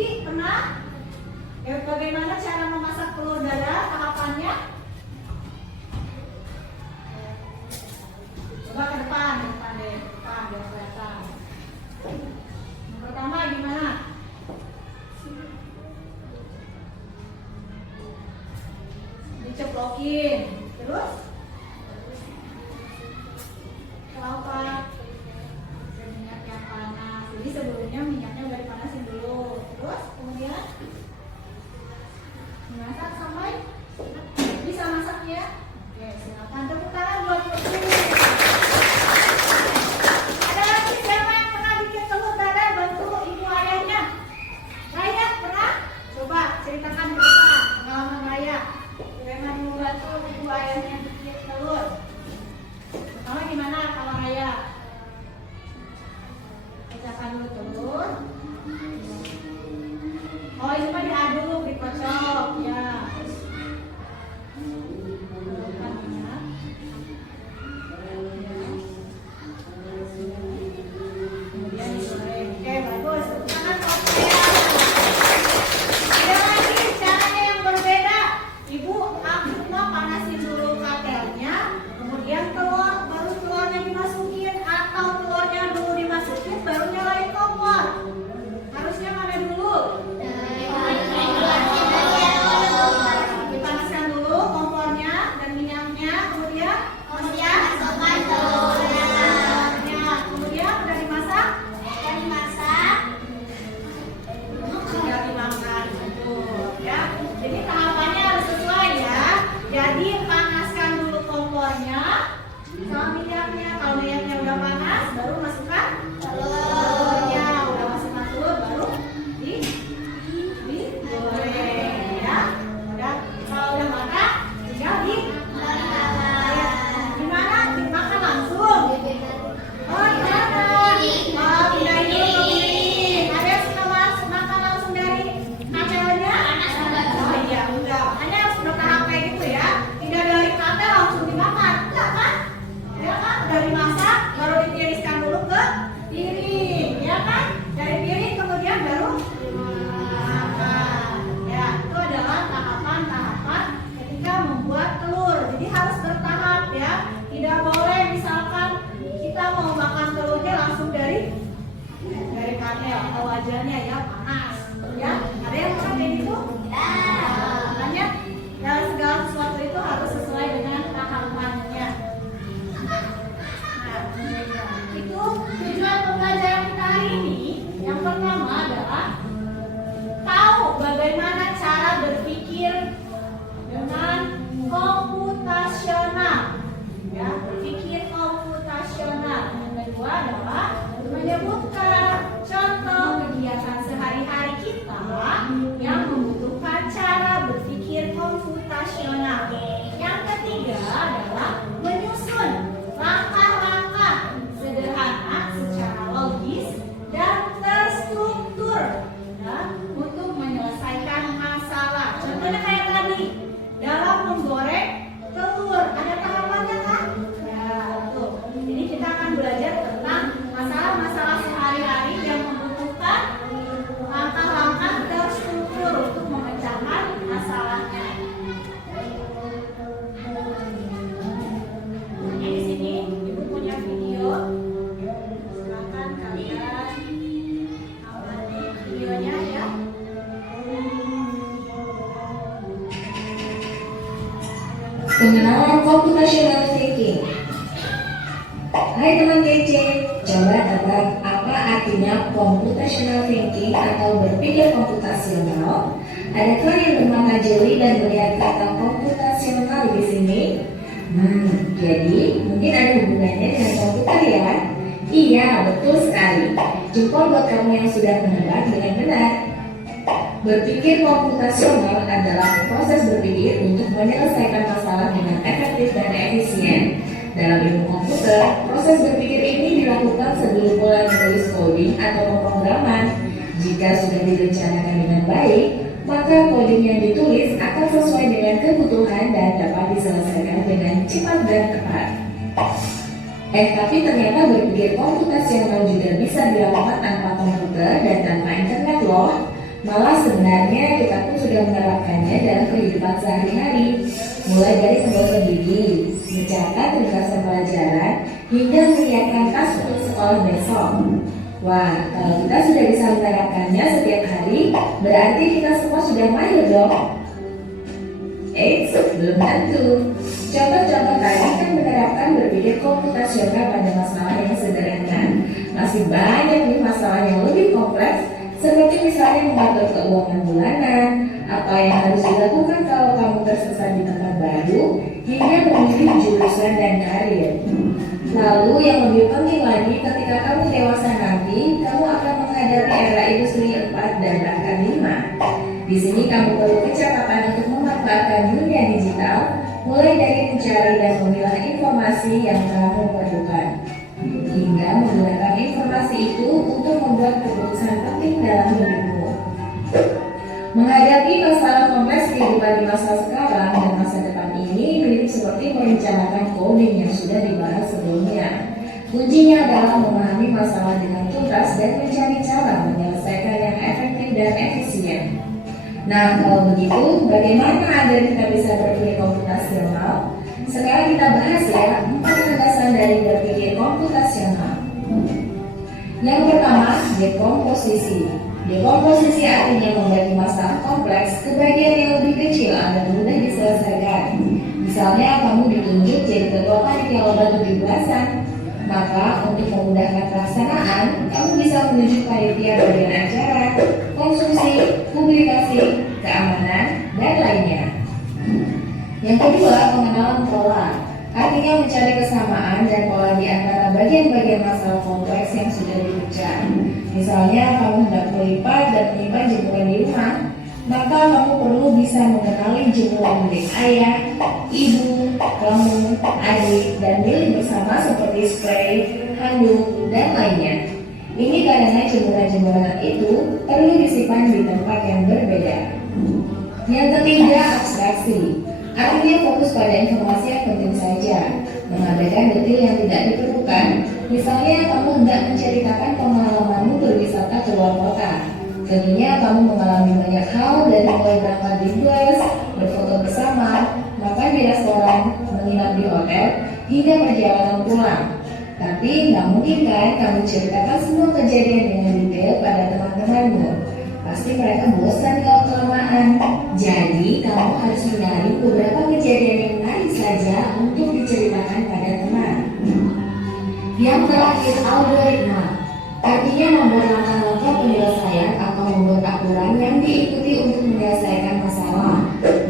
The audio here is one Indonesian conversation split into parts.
Tuti pernah? Ya, bagaimana cara memasak telur dadar? Tahapannya? Coba ke depan deh, depan biar kelihatan. Yang pertama gimana? Diceplokin, terus kelapa, minyak yang panas. Jadi sebelumnya minyaknya udah dipanasin dulu. Terus kemudian dimasak sampai bisa masaknya. Oke, silakan tepuk tangan buat Tuti. Ada lagi siapa yang pernah bikin telur dadar bantu ibu ayahnya? Raya pernah? Coba ceritakan ke depan pengalaman Raya. Bagaimana membantu ibu ayahnya bikin telur? Pertama gimana kalau Raya? Pecahkan dulu telur. Oh, itu mah diaduk, dikocok ya. Kemudian digoreng. Oke, bagus. Tangan oke. Ada lagi caranya yang berbeda. Ibu mah panasin dulu katelnya, kemudian telur, baru telurnya dimasukin, atau telurnya dulu dimasukin baru nyalain kompor. Harusnya mana dulu? Dipanaskan dulu kompornya dan minyaknya, kemudian masukkan telurnya. Kemudian udah dimasak? Tinggal dimakan gitu ya. Jadi tahapannya harus sesuai ya. Jadi panaskan dulu kompornya sama minyaknya. Kalau minyaknya udah panas, baru masukkan telurnya. Udah masukkan telur, baru digoreng ya. Udah, kalau udah matang, tinggal gimana? Dimakan langsung. Oh gimana? Oh, pindahin dulu ke piring. Ada yang suka makan langsung dari katelnya? Oh iya, enggak. Makanya harus bertahap kayak gitu ya. Tidak dari katel langsung dimakan. Enggak kan? Ya kan? Udah dimasak, baru ditiriskan dulu ke piring. Ya kan? Dari piring kemudian baru dimakan. Ya, itu adalah tahapan-tahapan ketika membuat telur. Jadi harus bertahap ya. Tidak boleh misalkan kita mau makan telurnya langsung dari katel atau wajannya ya, panas. Ya, ada yang pernah kayak gitu? Makanya ya, segala sesuatu itu harus sesuai dengan tahapannya. Nah, itu tujuan pembelajaran kita hari ini. Yang pertama adalah tahu bagaimana cara berpikir dengan komputasional. Ya, berpikir komputasional. Yang kedua adalah menyebutkan contoh kegiatan sehari-hari kita yang membutuhkan cara berpikir komputasional. Yang ketiga adalah menyusun langkah-langkah sederhana secara logis dan terstruktur ya, untuk menyelesaikan masalah. Contohnya kayak tadi dalam menggoreng telur, ada tahapannya kan? Ya, tuh. Jadi kita akan belajar tentang masalah-masalah sehari-hari yang membutuhkan langkah-langkah terstruktur untuk memecahkan masalahnya. Ini di sini ibu punya video. Silakan kalian amati videonya ya. Pengenalan computational thinking. Hai teman kece, coba tebak apa artinya computational thinking atau berpikir komputasional? Adakah yang bermata jeli dan melihat kata komputasional di sini? Jadi mungkin ada hubungannya dengan komputer ya? Iya, betul sekali. Jempol buat kamu yang sudah menebak dengan benar. Berpikir komputasional adalah proses berpikir untuk menyelesaikan masalah dengan efektif dan efisien. Dalam ilmu komputer, proses berpikir ini dilakukan sebelum mulai menulis coding atau pemrograman. Jika sudah direncanakan dengan baik, maka coding yang ditulis akan sesuai dengan kebutuhan dan dapat diselesaikan dengan cepat dan tepat. Tapi ternyata berpikir komputasional juga bisa dilakukan tanpa komputer dan tanpa internet loh. Malah sebenarnya kita pun sudah menerapkannya dalam kehidupan sehari-hari, mulai dari menggosok gigi, mencatat ringkasan pelajaran, hingga menyiapkan tas untuk sekolah besok. Wah, kalau kita sudah bisa menerapkannya setiap hari, berarti kita semua sudah mahir dong. Eits, belum tentu. Contoh-contoh tadi kan menerapkan berpikir komputasional pada masalah yang sederhana. Masih banyak nih masalah yang lebih kompleks, seperti misalnya mengatur keuangan bulanan, apa yang harus dilakukan kalau kamu tersesat di tempat baru, hingga memilih jurusan dan karir. Lalu yang lebih penting lagi, ketika kamu dewasa nanti, kamu akan menghadapi era industri 4 dan bahkan 5. Di sini kamu perlu kecepatan untuk memanfaatkan dunia digital, mulai dari mencari dan memilah informasi yang kamu perlukan, hingga menggunakan informasi itu untuk membuat keputusan penting dalam hidupmu. Menghadapi masalah kompleks kehidupan di masa sekarang dan masa depan ini mirip seperti merencanakan coding yang sudah dibahas sebelumnya. Kuncinya adalah memahami masalah dengan tuntas dan mencari cara menyelesaikan yang efektif dan efisien. Nah, kalau begitu, bagaimana agar kita bisa berpikir komputasional? Sekarang kita bahas ya 4 landasan dari berpikir komputasional. Yang pertama, dekomposisi. Dekomposisi artinya membagi masalah kompleks ke bagian yang lebih kecil agar mudah diselesaikan. Misalnya kamu ditunjuk jadi ketua panitia lomba 17-an. Maka untuk memudahkan pelaksanaan, kamu bisa menunjuk panitia bagian acara, konsumsi, publikasi, keamanan, dan lainnya. Yang kedua, pengenalan pola. Artinya mencari kesamaan dan pola di antara bagian-bagian masalah kompleks yang sudah dipecah. Misalnya kamu hendak melipat dan menyimpan jemuran di rumah, maka kamu perlu bisa mengenali jemuran milik ayah, ibu, kamu, adik, dan milik bersama seperti spray, handuk, dan lainnya. Ini karena jemuran-jemuran itu perlu disimpan di tempat yang berbeda. Yang ketiga, abstraksi. Artinya fokus pada informasi yang penting saja, mengabaikan detail yang tidak diperlukan. Misalnya kamu hendak menceritakan pengalamanmu berwisata ke luar kota. Tentunya kamu mengalami banyak hal dari mulai berangkat di bus, berfoto bersama, makan di restoran, menginap di hotel, hingga perjalanan pulang. Tapi nggak mungkin kan kamu ceritakan semua kejadian dengan detail pada teman-temanmu. Pasti mereka bosan kalau kelamaan. Jadi kamu harus mencari beberapa kejadian yang menarik saja untuk diceritakan pada teman. Yang terakhir, algoritma. Artinya membuat langkah-langkah penyelesaian atau membuat aturan yang diikuti untuk menyelesaikan masalah.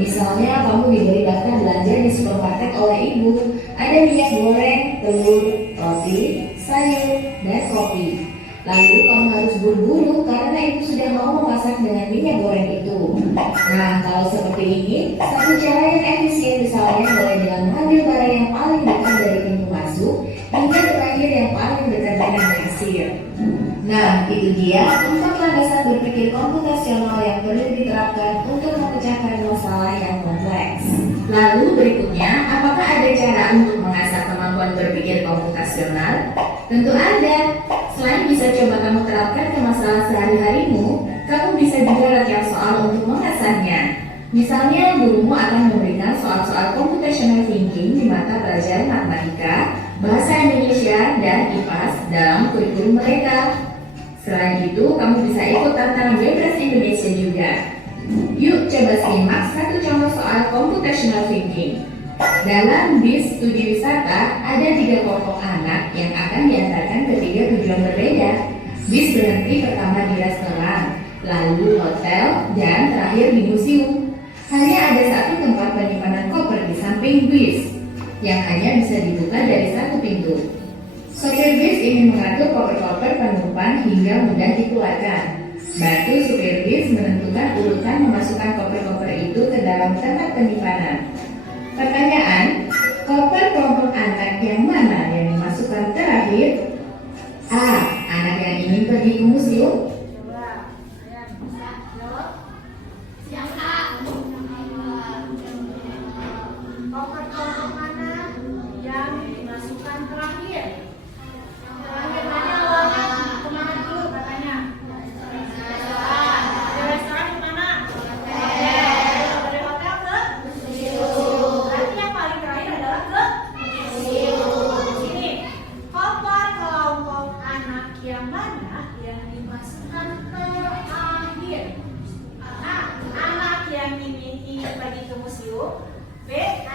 Misalnya kamu diberi daftar belanja di supermarket oleh ibu. Ada minyak goreng, telur, roti, sayur, dan kopi. Lalu kamu harus buru-buru karena ibu sudah mau memasak dengan minyak goreng itu. Nah, kalau seperti ini, satu cara yang efisien misalnya mulai dengan mengambil barang yang paling dekat dari pintu masuk hingga terakhir yang paling dekat dengan kasir. Nah, itu dia 4 landasan berpikir komputasional yang perlu diterapkan untuk memecahkan masalah yang kompleks. Lalu berikutnya, apakah ada cara untuk mengasah kemampuan berpikir komputasional? Tentu ada. Selain bisa coba kamu terapkan ke masalah sehari-harimu, kamu bisa juga latihan soal untuk mengasahnya. Misalnya, gurumu akan memberikan soal-soal computational thinking di mata pelajaran matematika, bahasa Indonesia, dan IPAS dalam kurikulum mereka. Selain itu, kamu bisa ikut tantangan bebas Indonesia juga. Yuk coba simak satu contoh soal computational thinking. Dalam bis studi wisata, ada 3 kelompok anak yang akan diantarkan ke 3 tujuan berbeda. Bis berhenti pertama di restoran, lalu hotel, dan terakhir di museum. Hanya ada satu tempat penyimpanan koper di samping bis, yang hanya bisa dibuka dari satu pintu. Sopir bis ingin mengatur koper-koper penumpang hingga mudah dikeluarkan. Bantu supir bis menentukan urutan memasukkan koper-koper itu ke dalam tempat penyimpanan. Pertanyaan, koper kelompok anak yang mana yang dimasukkan terakhir? A. Anak yang ingin pergi ke museum. Koper kelompok mana yang dimasukkan terakhir? Terakhir mana uangnya? Kemana dulu katanya? Restoran.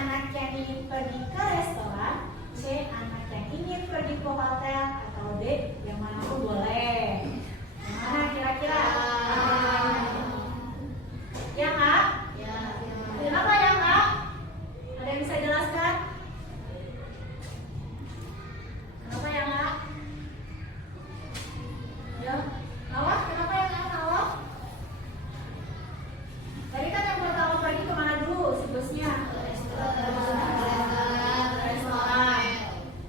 anak yang ingin pergi ke restoran, C. anak yang ingin pergi ke hotel, atau D. yang mana pun boleh. Yang mana kira-kira? Yang A? Kenapa yang A? Ada yang bisa jelaskan? Kenapa yang A? Ya, Nawaf, kenapa yang A, Nawaf? Tadi kan yang pertama pergi kemana dulu siklusnya? Restoran.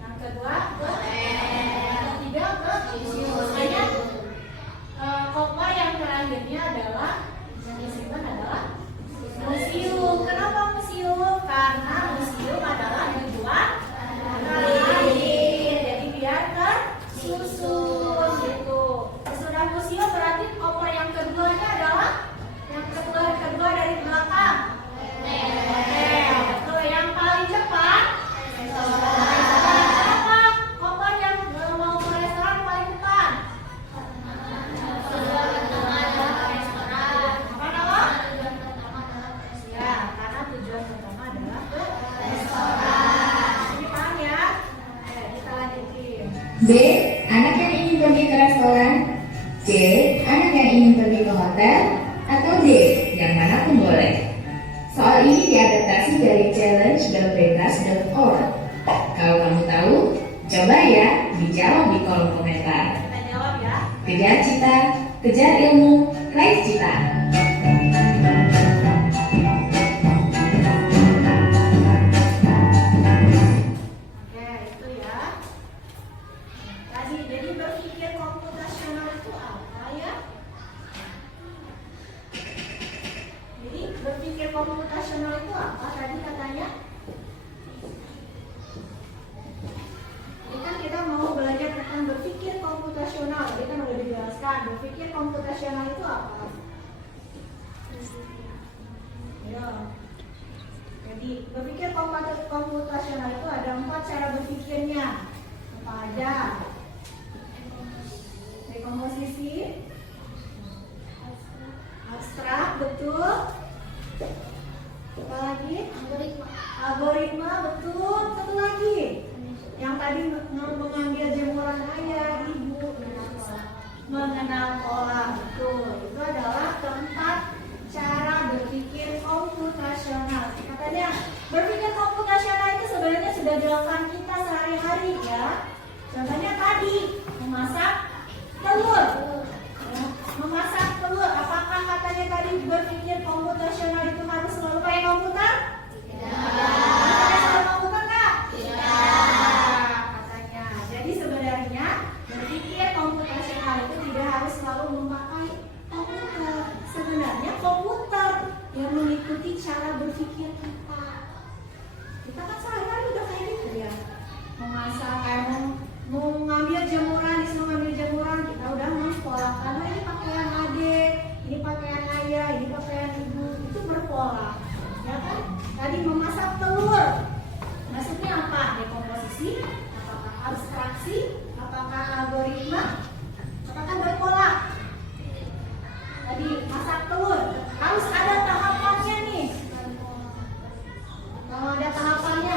Yang kedua ke yang ketiga ke museum. Makanya koma yang terakhirnya adalah yang disimpan adalah museum. Kenapa museum? Karena museum adalah tujuan lain. Jadi biar tersusun gitu. Sudah museum berarti koma yang keduanya adalah yang kedua dari belakang. Hotel. Betul. Yang paling cepat restoran. Kenapa? Koma yang mau ke restoran paling depan. Apa nama? Ya, karena tujuan pertama adalah ke restoran. Ini paham ya? Kita lanjutin. B. Anak yang ingin pergi ke restoran. C. Anak yang ingin pergi ke hotel. Atau D. yang mana pun boleh. Soal ini diadaptasi dari challenge.bebas.org. Kalau kamu tahu, coba ya dijawab di kolom komentar. Kita jawab ya. Kejar cita, kejar ilmu, raih cita. Oke, itu ya. Tadi jadi berpikir komputasional itu apa ya? Jadi berpikir komputasional itu apa tadi katanya? Ini kan kita mau belajar tentang berpikir komputasional. Tadi kan udah dijelaskan berpikir komputasional itu apa? Ya. Jadi berpikir komputasional itu ada 4 cara berpikirnya. Apa aja? Dekomposisi, abstrak, betul. Apa lagi? Algoritma, betul. Satu lagi. Yang tadi mengambil jemuran ayah, ibu, mengenal pola, betul. Itu adalah keempat cara berpikir komputasional. Katanya berpikir komputasional itu sebenarnya sudah dilakukan kita sehari-hari ya. Contohnya tadi memasak telur. Ya, memasak telur. Apakah katanya tadi berpikir komputasional itu harus selalu pakai komputer? Pakai selalu komputer nggak? Katanya. Jadi sebenarnya berpikir komputasional itu tidak harus selalu memakai komputer. Sebenarnya komputer yang mengikuti cara berpikir kita. Kita kan sehari-hari udah kayak gitu ya. Memasak, kayak mau ngambil jemuran, disuruh ngambil jemuran, kita udah mempolakan. Nah, ini pakaian adik, ini pakaian ayah, ini pakaian ibu, itu berpola. Ya kan? Tadi memasak telur. Maksudnya apa? Dekomposisi, apakah abstraksi, apakah algoritma, apakah berpola? Tadi masak telur harus ada tahapannya nih. Kalau ada tahapannya,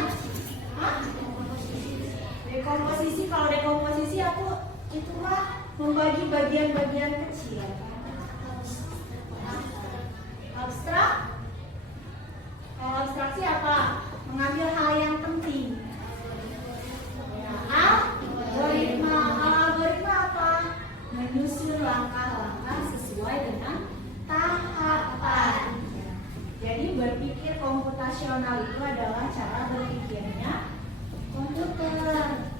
hah? Dekomposisi. Kalau dekomposisi aku itulah membagi bagian-bagian kecil. Abstrak. Kalau abstraksi apa? Mengambil hal yang penting. Ya, algoritma. Algoritma apa? Menyusun langkah-langkah sesuai dengan tahapan. Jadi berpikir komputasional itu adalah cara berpikirnya komputer.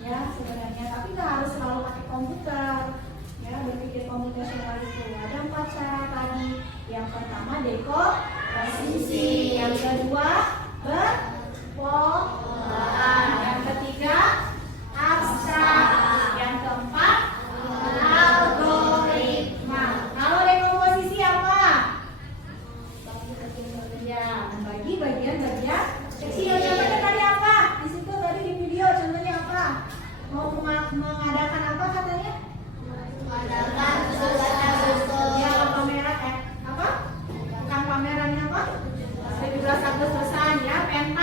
Ya sebenarnya, tapi nggak harus selalu pakai komputer. Ya berpikir komputasional itu ada 4 cara tadi. Yang pertama dekomposisi, yang kedua berpolaan, yang ketiga abstrak, yang keempat algoritma. Kalau dekomposisi apa? Ya, membagi bagian-bagian kecil. Contohnya tadi apa? Di situ tadi di video contohnya apa? Mau mengadakan apa katanya? Mengadakan ya pameran apa? Bukan pamerannya apa? 17 Agustusan ya, pentas.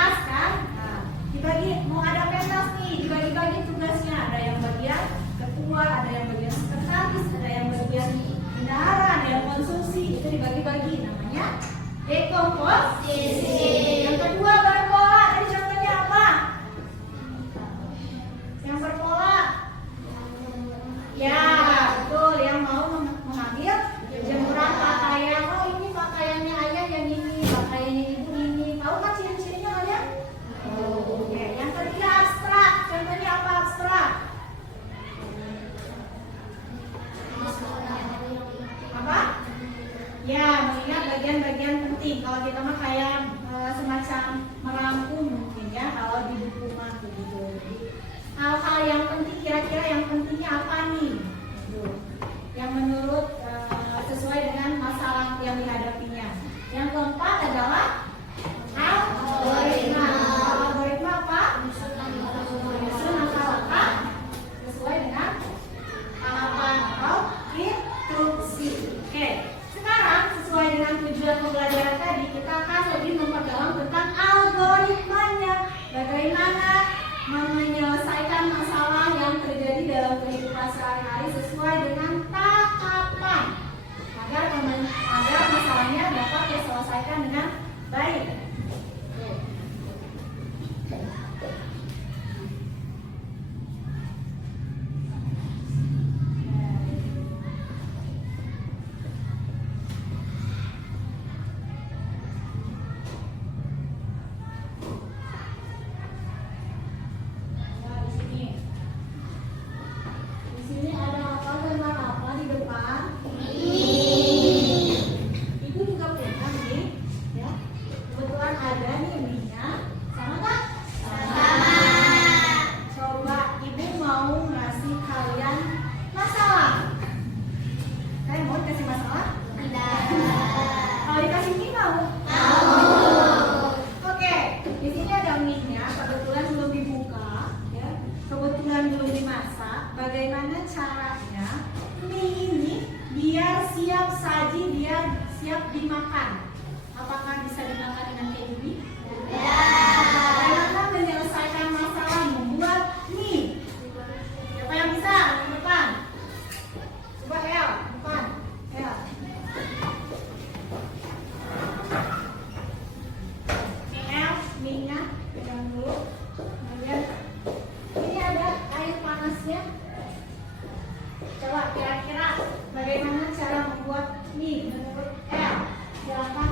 posisi. Yang kedua berpola. Tadi contohnya apa? Yang berpola. Ya, betul. Yang mau mengambil jemuran pakaian. Oh, ini pakaiannya ayah yang ini, pakaiannya ibu ini. Tahu kan ciri-cirinya kalian? Oke. Yang ketiga abstrak. Contohnya apa abstrak? Apa? Ya, mengingat bagian-bagian penting. Kalau kita mah kayak semacam merangkum mungkin ya, kalau di buku mah begitu. Hal-hal yang penting, kira-kira yang pentingnya apa nih? Yang menurut sesuai dengan masalah yang dihadapinya. Yang keempat adalah algoritma. Algoritma apa? Menyusun langkah-langkah sesuai dengan tahapan atau instruksi. Oke, sekarang sesuai dengan tujuan pembelajaran tadi, kita akan lebih memperdalam tentang algoritmanya. Bagaimana menyelesaikan masalah yang terjadi dalam kehidupan sehari-hari sesuai dengan tahapan agar masalahnya dapat diselesaikan dengan baik. Di sini ada apa tentang apa di depan? Ibu juga punya nih, ya. Kebetulan ada nih mie-nya. Sama tak? Sama. Coba ibu mau ngasih kalian masalah. Kalian mau dikasih masalah? Tidak. Kalau dikasih mie mau? Oke, di sini ada mie-nya. Kebetulan belum dibuka, ya. Kebetulan belum dimasak. Bagaimana caranya mie ini biar siap saji, biar siap dimakan? Apakah bisa dimakan dengan kayak gini? Ya. Bagaimana menyelesaikan masalah membuat mie? Siapa yang bisa? Ke depan. Coba El, depan. El. Ini El, mie-nya pegang dulu. Kemudian ini ada air panasnya. Coba kira-kira bagaimana cara membuat mie menurut El? Silakan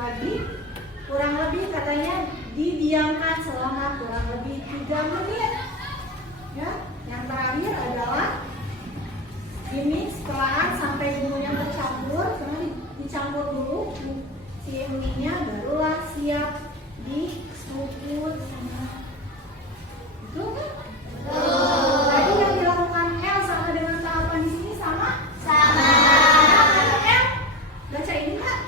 lagi. Kurang lebih katanya didiamkan selama kurang lebih 3 menit. Ya, yang terakhir adalah ini perlahan sampai bumbunya bercampur, karena dicampur dulu si mie-nya, barulah siap diseruput sama itu kan? Tadi yang dilakukan L sama dengan tahapan di sini sama? L baca ini nggak?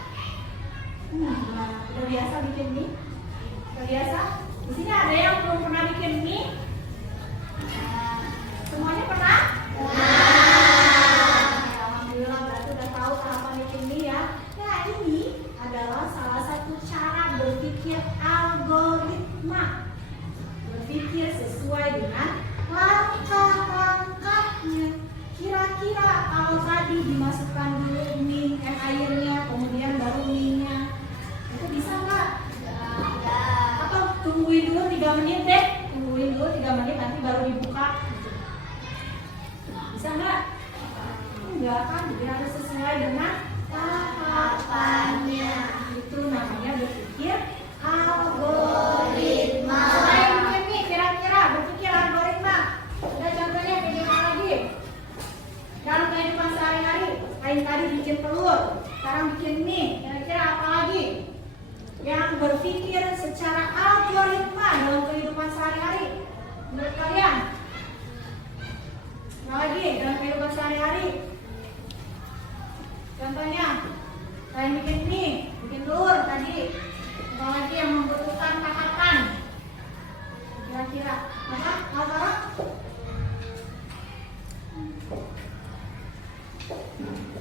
Udah biasa bikin mie? Udah biasa? Di sini ada yang belum pernah bikin mie? Semuanya pernah? Alhamdulillah berarti udah tahu tahapan bikin mie ya. Nah ini adalah salah satu cara berpikir algoritma. Berpikir sesuai dengan langkah-langkahnya. Kira-kira kalau tadi dimasukkan dulu mie airnya, kemudian baru mie-nya, itu bisa nggak? Atau tungguin dulu 3 menit deh, tungguin dulu 3 menit nanti baru dibuka. Bisa nggak? Enggak kan, jadi harus sesuai dengan tahapannya. Itu namanya berpikir algoritma. Selain bikin mie, kira-kira berpikir algoritma. Ada contohnya bagaimana lagi? Dalam kehidupan sehari-hari, selain tadi bikin telur, sekarang bikin mie, kira-kira apa lagi yang berpikir secara algoritma dalam kehidupan sehari-hari menurut kalian? Apa lagi dalam kehidupan sehari-hari? Contohnya, selain bikin mie, bikin telur tadi, apa lagi yang membutuhkan tahapan? Kira-kira apa? Apa?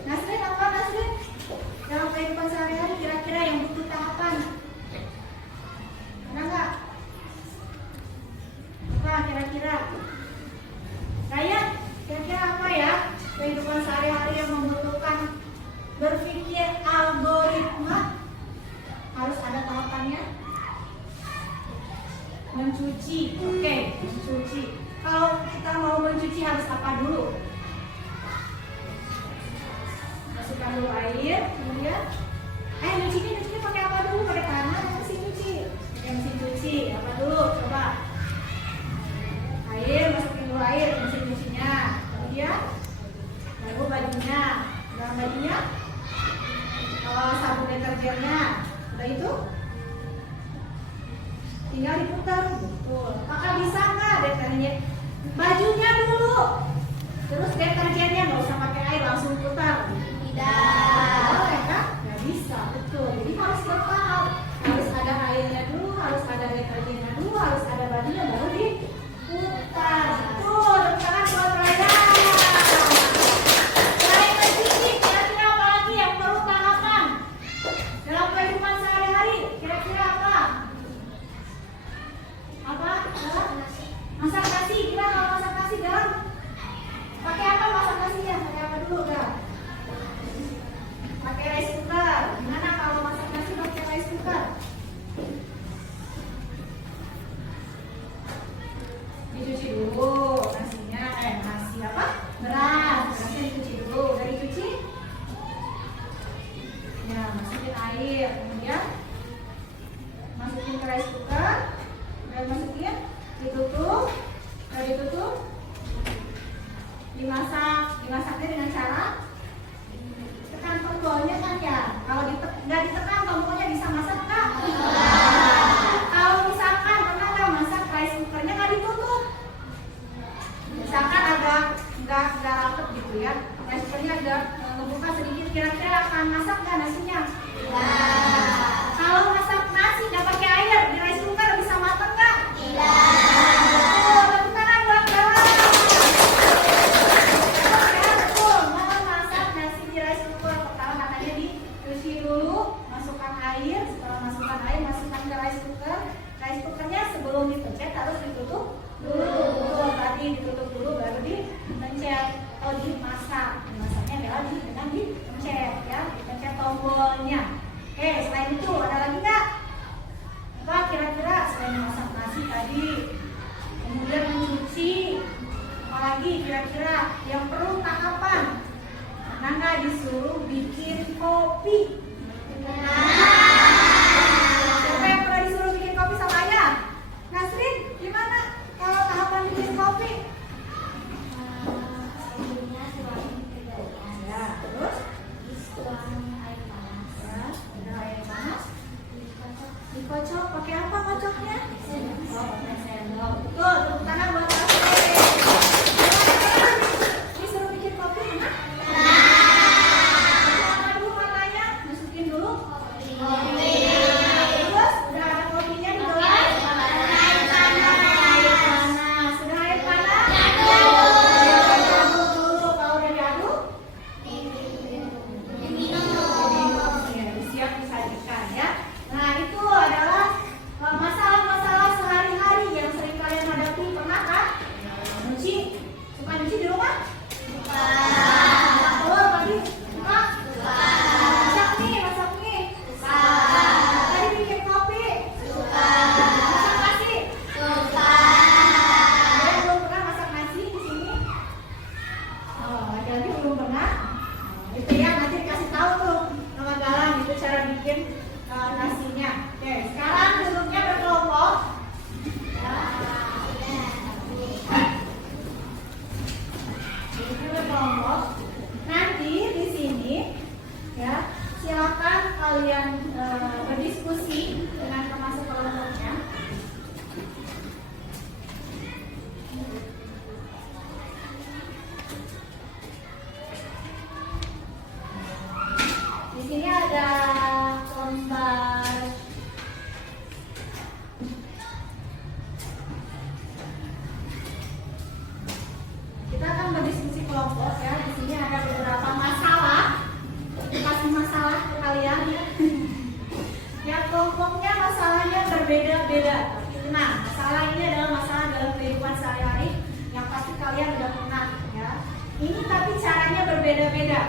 Nasrin, apa Nasrin? Dalam kehidupan sehari-hari kira-kira yang butuh tahapan? Ada nggak? Apa kira-kira? Raya, kira-kira apa ya kehidupan sehari-hari yang membutuhkan berpikir algoritma? Harus ada tahapannya. Mencuci, oke, mencuci. Kalau kita mau mencuci harus apa dulu? Masukkan dulu air, kemudian nyucinya pakai apa dulu? Pakai tangan atau mesin cuci? Pakai mesin cuci. Apa dulu? Coba. Air, masukin dulu air ke mesin cucinya. Kemudian baru bajunya. Dalam bajunya sabun deterjennya. Udah itu? Tinggal diputar. Betul. Apakah bisa nggak deterjen? Bajunya dulu. Terus deterjennya nggak usah pakai air, langsung putar. Tidak. Boleh kan? Nggak bisa, betul. Jadi harus bertahap. Harus ada airnya dulu, harus ada deterjennya dulu, harus ada bajunya, baru diputar. Betul. Tangan buat Raya. Selain mencuci, kira-kira apa lagi yang perlu tahapan dalam kehidupan sehari-hari? Kira-kira apa? Apa? Masak nasi. Kira kalau masak nasi dalam pakai apa masak nasinya? Pakai apa dulu kan? Pakai rice cooker. Gimana kalau masak nasi pakai rice cooker? Dicuci dulu nasinya, nasi apa? Beras. Berasnya dicuci dulu. Udah dicuci? Ya, masukin air. Kemudian masukin ke rice cooker. Udah masukin, ditutup. Udah ditutup. Dimasaknya dengan cara tekan tombolnya kan ya. Kalau nggak ditekan tombolnya bisa masak nggak? Kalau misalkan pernah nggak masak rice cookernya nggak ditutup, misalkan agak nggak rapet gitu ya, rice cookernya agak ngebuka sedikit, kira-kira akan masak nggak nasinya? Kalau masak nasi nggak pakai air di rice cooker bisa matang nggak? Sebelum dipencet harus ditutup dulu. Betul, tadi ditutup dulu baru dipencet. Kalau dimasaknya adalah dengan dipencet ya, dipencet tombolnya. Oke, selain itu ada lagi nggak? Apa kira-kira selain masak nasi tadi, kemudian mencuci, apalagi kira-kira yang perlu tahapan? Karena nggak disuruh bikin kopi. Dikocok pakai apa kocoknya? Oh, pakai sendok. Tuh, tepuk tangan buat Tasya. Ini suruh bikin kopi, enak? Mana dulu matanya? Masukin dulu. Terus, udah ada kopinya di gelas? Air panas. Sudah air panas? Aduk dulu. Kalau udah diaduk? Ya, siap disajikan ya. Nah, itu adalah masalah-masalah sehari-hari yang sering kalian hadapi. Pernah kan? Nyuci? Suka nyuci di rumah? Masak telur pagi? Suka? Masak mie? Tadi bikin kopi? Masak nasi? Ada yang belum pernah masak nasi di sini? Oh, lagi-lagi belum pernah? Itu ya, nanti kasih tahu tuh sama Galang itu cara bikin nasinya. Oke, sekarang duduknya berkelompok. Ya. Duduknya berkelompok. Nanti di sini, ya, silakan kalian berdiskusi dengan teman sekelompoknya. Di sini ada gambar kita akan berdiskusi kelompok ya. Di sini ada beberapa masalah. Kasih masalah ke kalian ya. Ya, kelompoknya masalahnya berbeda-beda. Nah, masalah ini adalah masalah dalam kehidupan sehari-hari yang pasti kalian udah pernah ya. Ini tapi caranya berbeda-beda.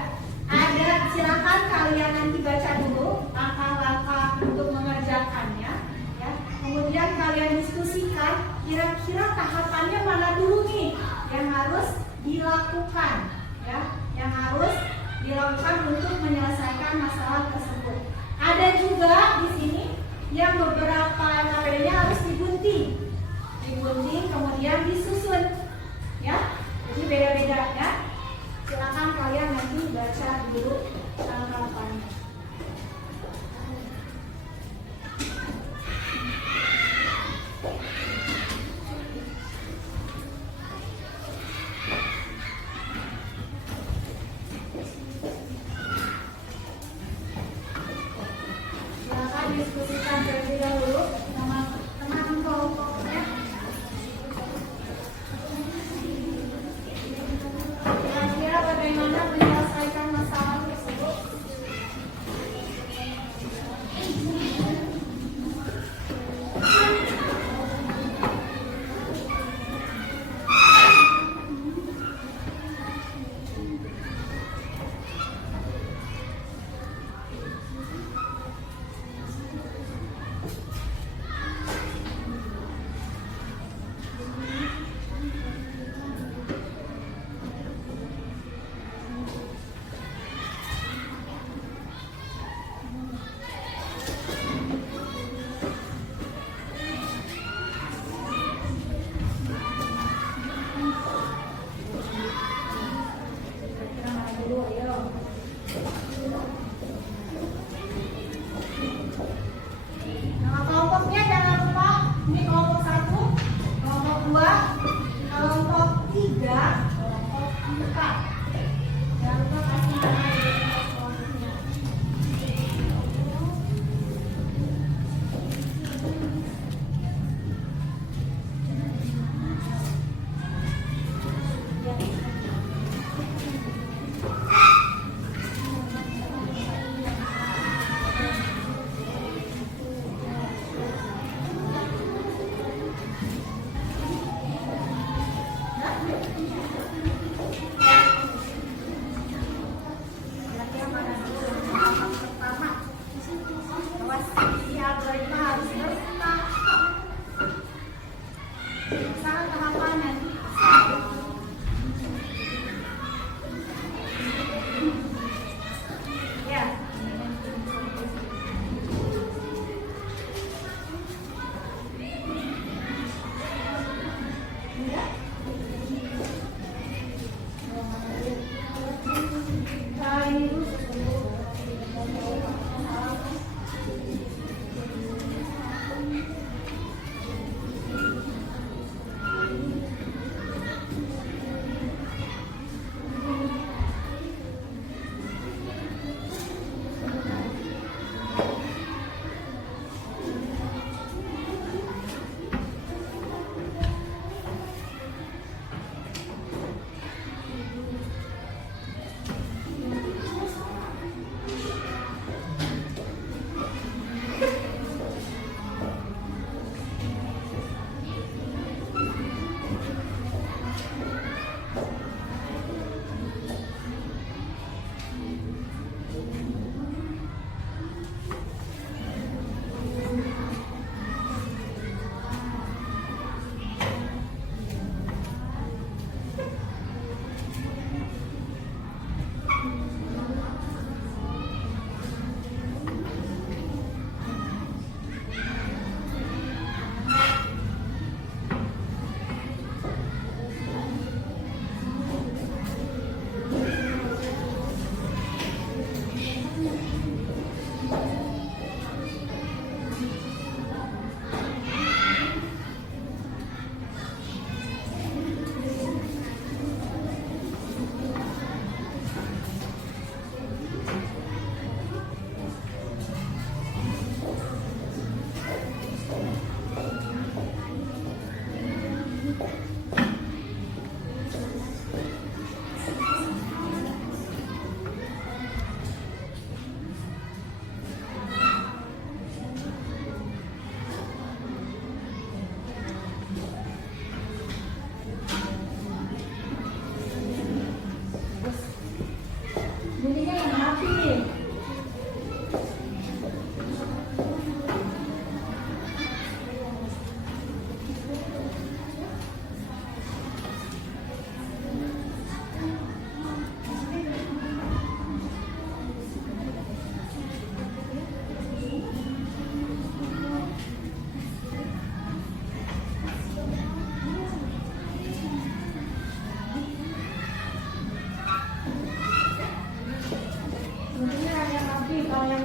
Ada, silakan kalian nanti baca dulu langkah-langkah untuk mengerjakannya ya. Kemudian kalian diskusikan kira-kira tahapannya mana dulu nih yang harus dilakukan ya, yang harus dilakukan untuk menyelesaikan masalah tersebut. Ada juga di sini yang beberapa materinya harus digunting kemudian disusun ya. Jadi beda-beda ya. Silakan kalian nanti baca dulu langkah-langkahnya. Silakan diskusikan terlebih dahulu sama teman kelompoknya. Kira-kira bagaimana menyelesaikan masalah tersebut?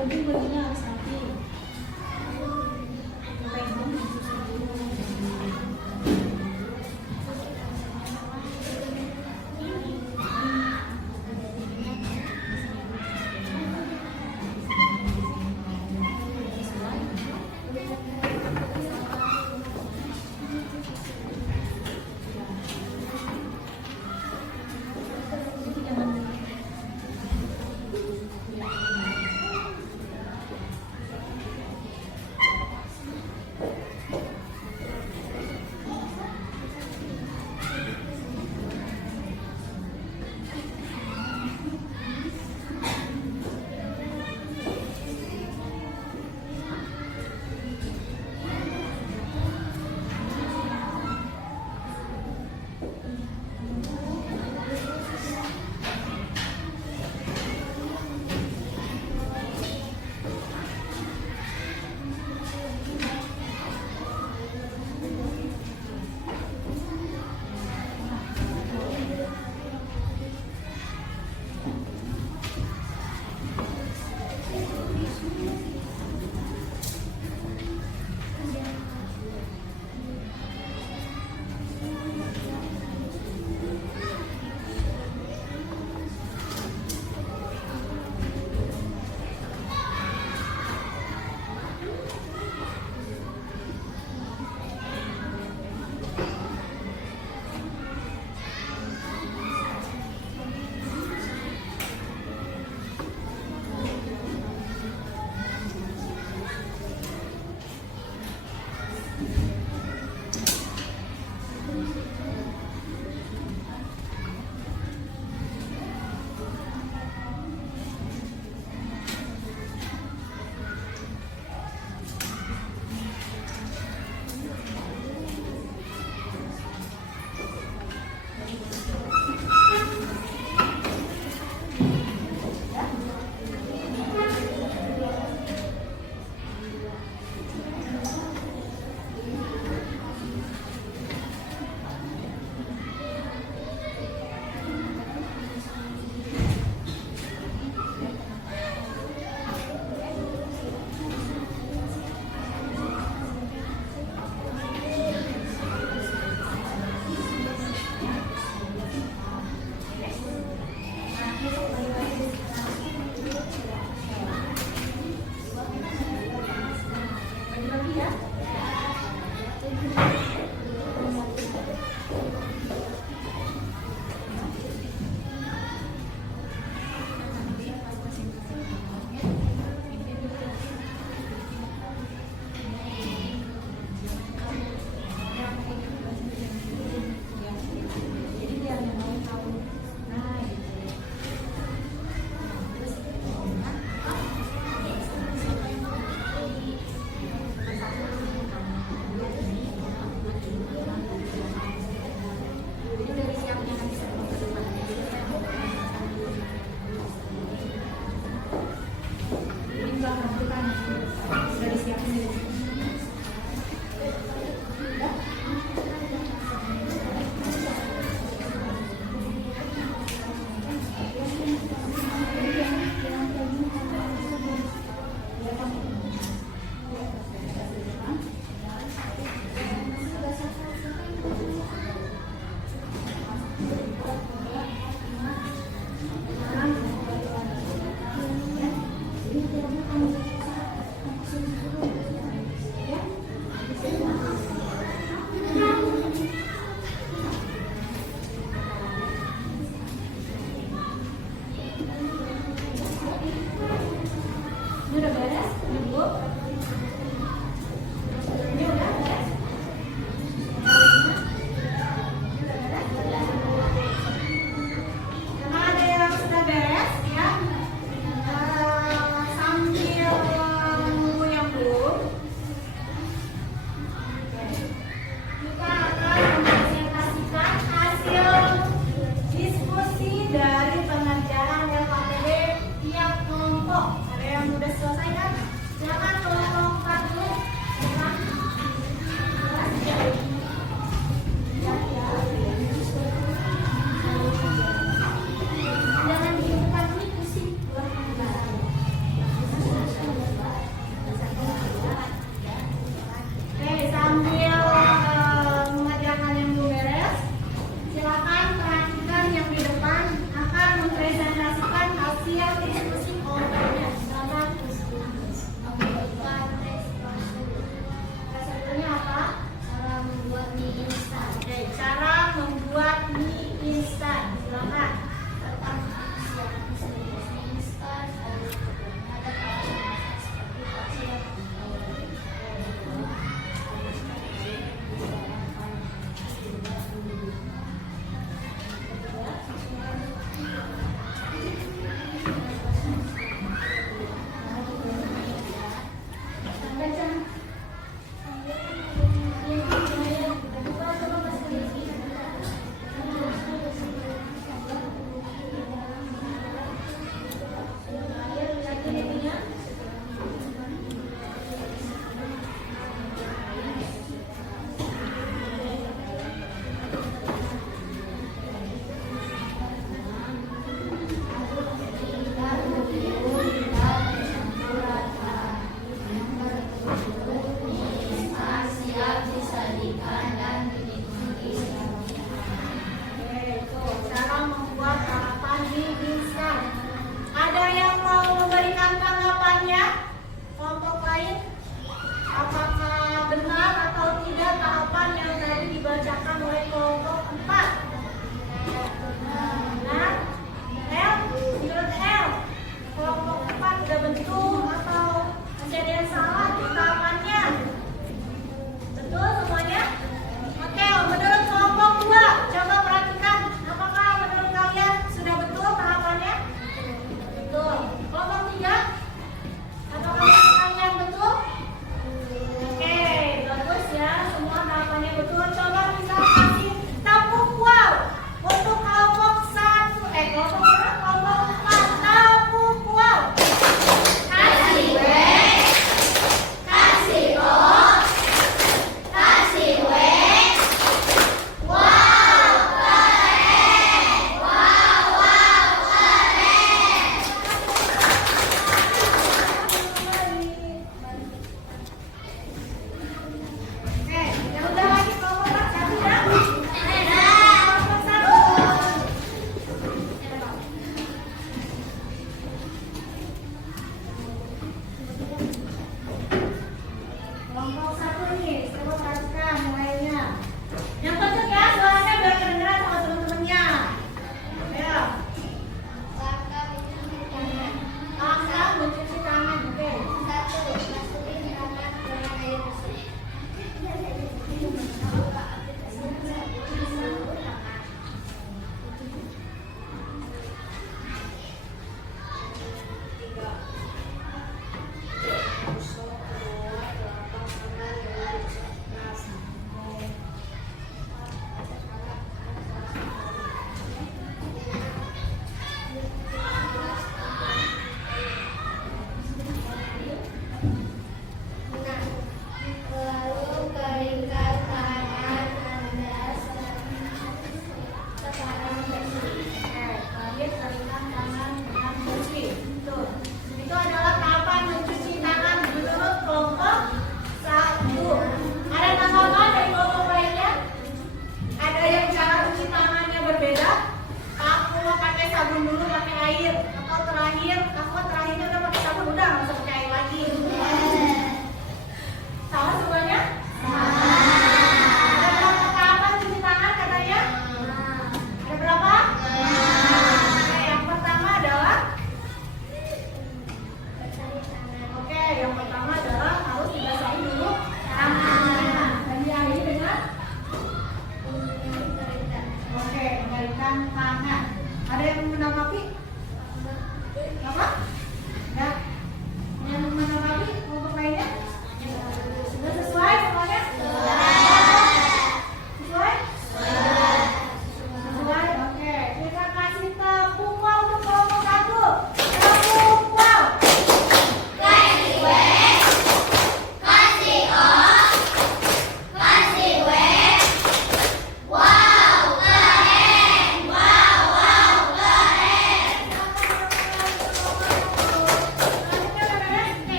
baju bajunya harus rapi.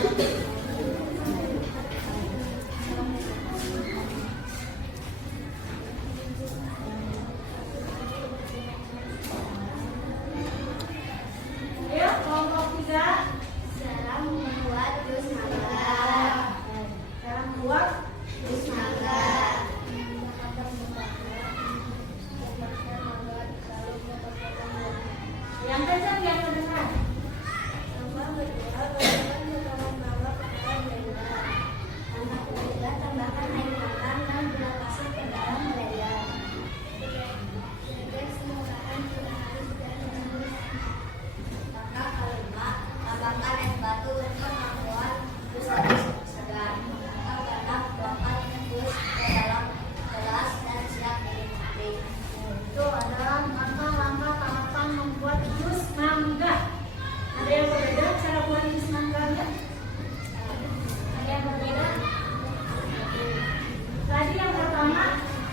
Ayo, kelompok 3. Cara membuat jus mangga. Cara membuat Jus mangga. yang kencang yang kedengar. Tambah berdua, berdua, potongan mangga, potongan blender. Tambah blender, tambahkan air matang dan gula pasir ke dalam blender. Blender semua bahan sudah halus dan halus. Maka kalau enggak, tambahkan es batu untuk membuat jus segar. Maka garam, tuangkan jus ke dalam gelas dan siap dinikmati. Itu adalah langkah-langkah tahapan membuat jus mangga. Ada yang berbeda cara buat jus mangganya? Ada yang berbeda? Tadi yang pertama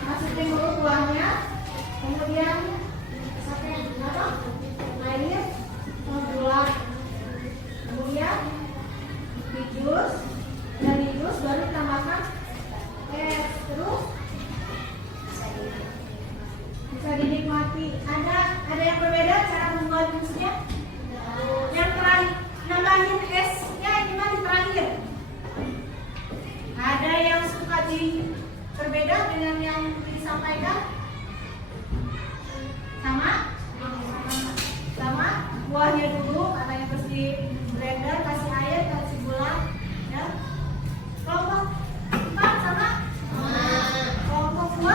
masukin dulu buahnya, kemudian pakai apa? Air, gula, kemudian dijus, dan dijus baru tambahkan es, terus bisa dinikmati. Ada yang berbeda cara membuat jusnya? Yang terakhir nambahin esnya ini mah di terakhir. Ada yang suka berbeda dengan yang disampaikan? Sama? Sama? Buahnya dulu, katanya terus di blender, kasih air, kasih gula, ya. Kelompok 4 sama? Kelompok 2?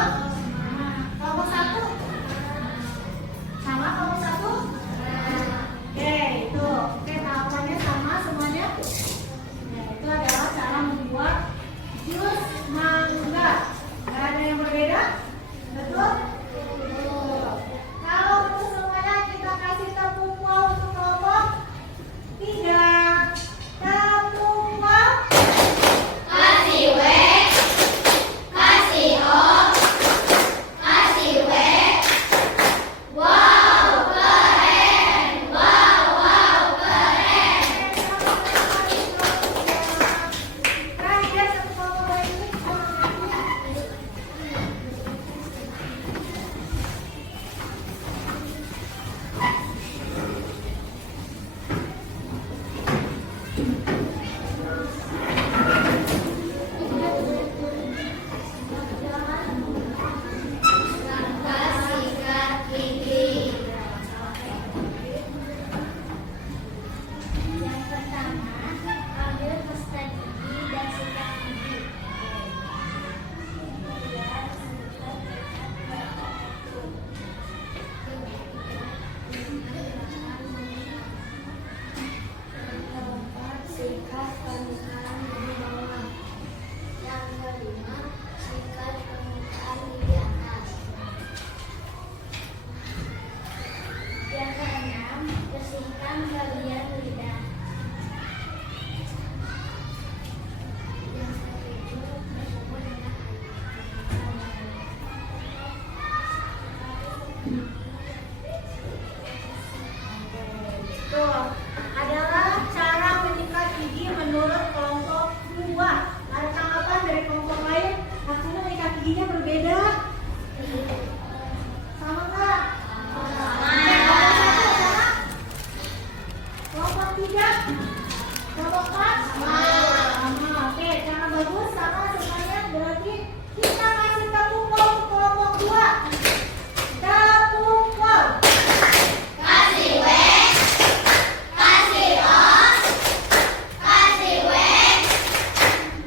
Kelompok 1? Sama kelompok 1? Oke, itu. Oke, tahapannya sama semuanya. Ya, itu adalah cara membuat jus mangga. Gak ada yang berbeda? Betul? Betul. Kalau betul semuanya, kita kasih tepuk wow untuk kelompok 3. Tepuk wow. Kasih W, kasih O, kasih W. Wow, keren. Wow, wow, keren. Terakhir satu kelompok lagi. Sikat gigi. Yang pertama, ambil pasta gigi dan sikat gigi. Kemudian sikat permukaan di bawah. Yang kelima, sikat permukaan di atas. Yang keenam, bersihkan bagian lidah. Yang ketujuh, berkumur dengan Itu adalah cara menyikat gigi menurut kelompok 2. Ada tanggapan dari kelompok lain? Hasilnya menyikat giginya berbeda. Sama nggak? Oke, kelompok 1 sama? Kelompok 3? Kelompok 4? Sama. Oke, cara bagus sama semuanya. Berarti kita kasih tepuk wow untuk kelompok 2. Tepuk wow. kasih W, kasih O, kasih W.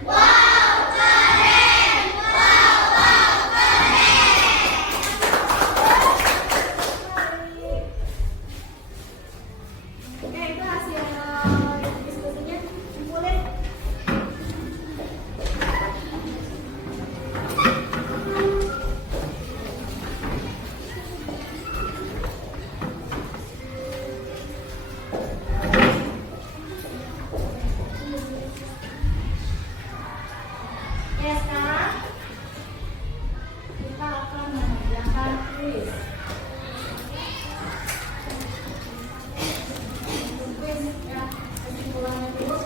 Wow, keren. Wow, wow, keren. Oke, itu hasil diskusinya. Kumpulin. Ya, sekarang kita akan mengerjakan kuis. Kuis ya, kesimpulannya dulu.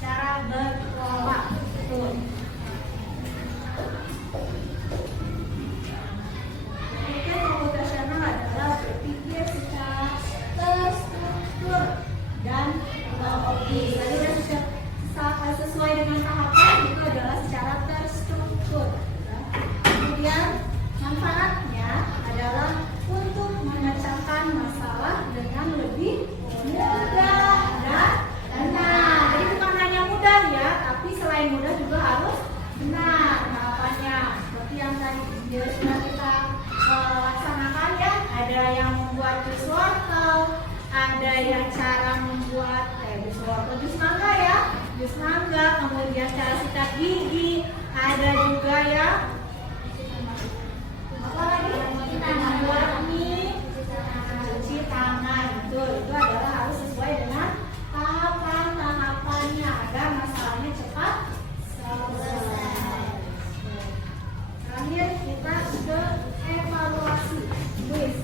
cara berpola. Tuh. Berpikir komputasional adalah berpikir secara terstruktur dan logis. Tadi sudah sesuai dengan tahapan, itu adalah secara terstruktur. Kemudian manfaatnya adalah untuk memecahkan masalah dengan lebih mudah dan benar. Jadi bukan hanya mudah ya, tapi selain mudah juga harus benar tahapannya. Seperti yang tadi sudah kita laksanakan ya, ada yang membuat jus wortel, ada yang cara membuat jus wortel, jus mangga ya, jus mangga, kemudian cara sikat gigi, ada juga ya apa lagi? Membuat mie, cuci tangan. Betul, itu adalah harus sesuai dengan tahapan-tahapannya agar masalahnya cepat selesai. Terakhir kita ke evaluasi quiz.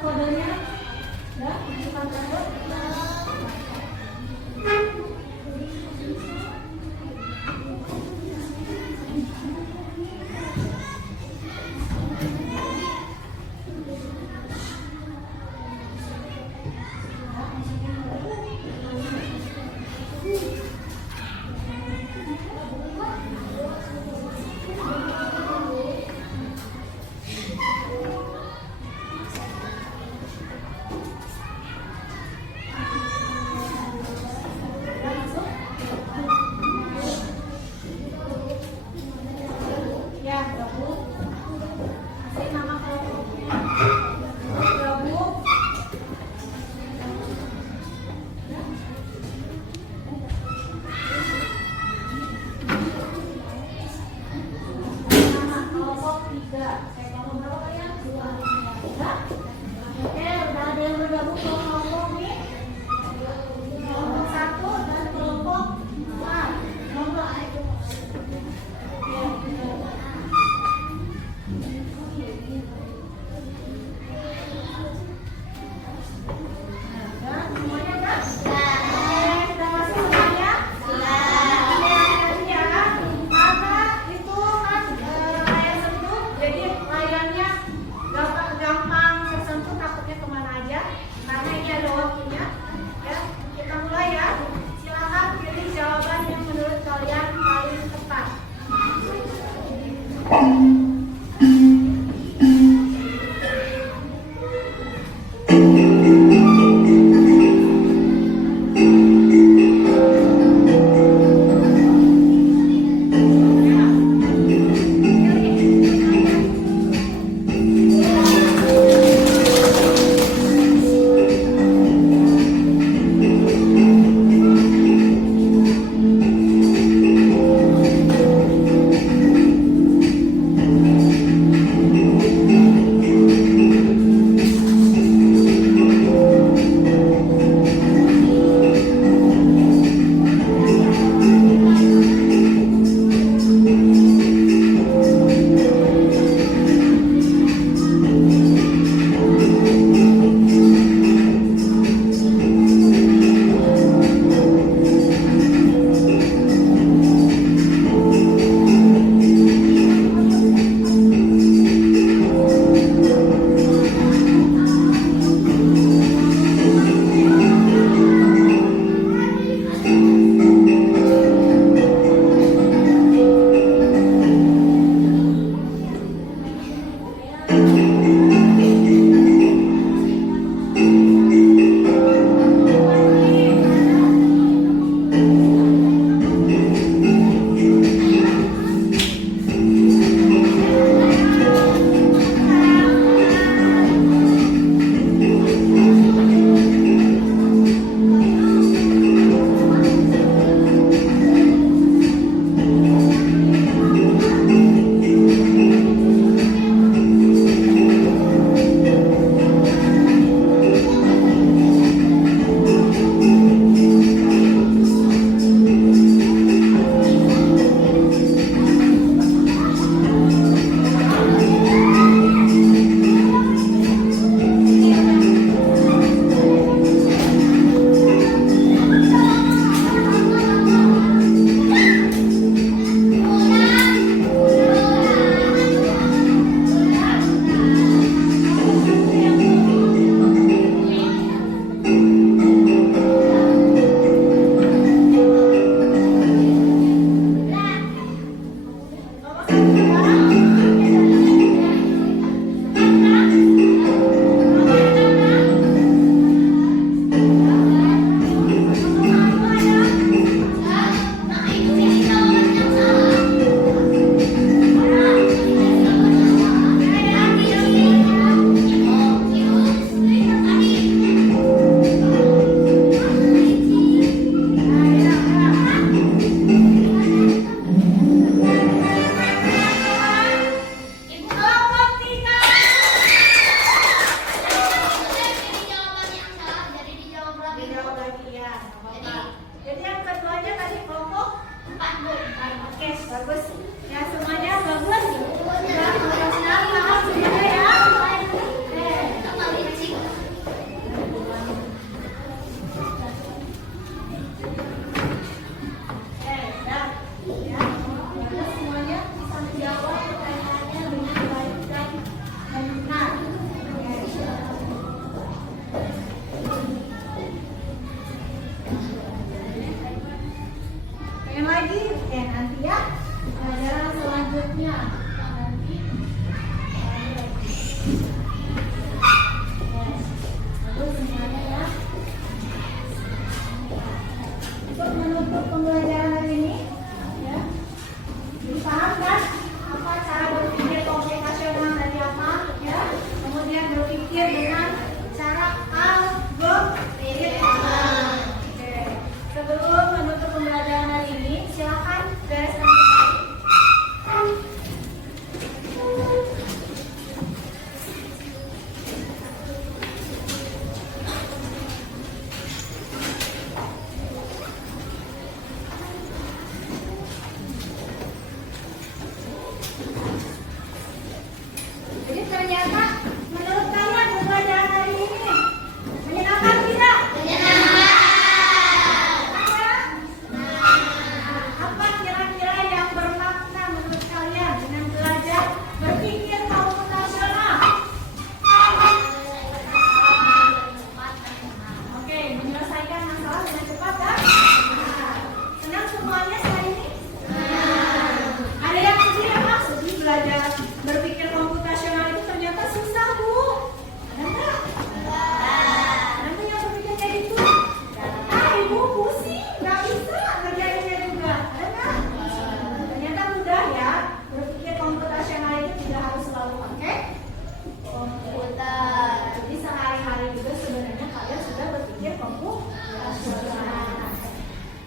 kodenya? Ya, masukkan kode. Ya, gabung. Kasih nama kelompoknya. Gabung. Nama kelompok 3. Saya kelompok berapa kalian? 2. Ya? Oke, udah ada yang bergabung ke kelompok nih. Kelompok 1 dan kelompok 4. Kelompok semuanya kan? Sudah masuk semuanya? Hati-hati ya. Karena itu kan layar sentuh, jadi layarnya gampang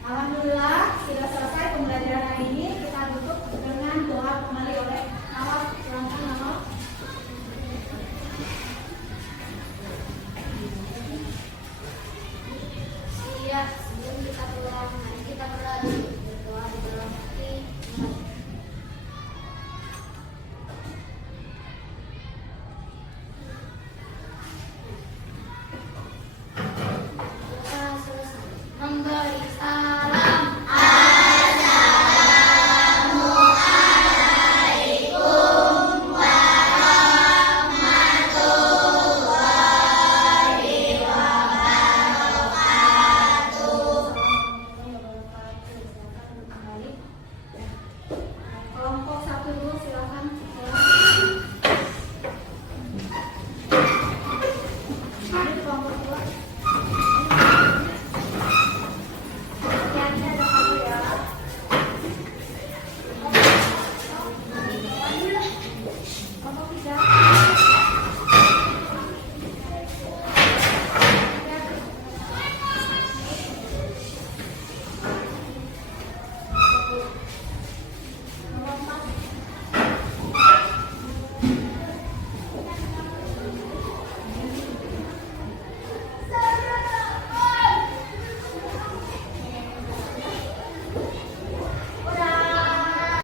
Alhamdulillah sudah selesai pembelajaran hari ini.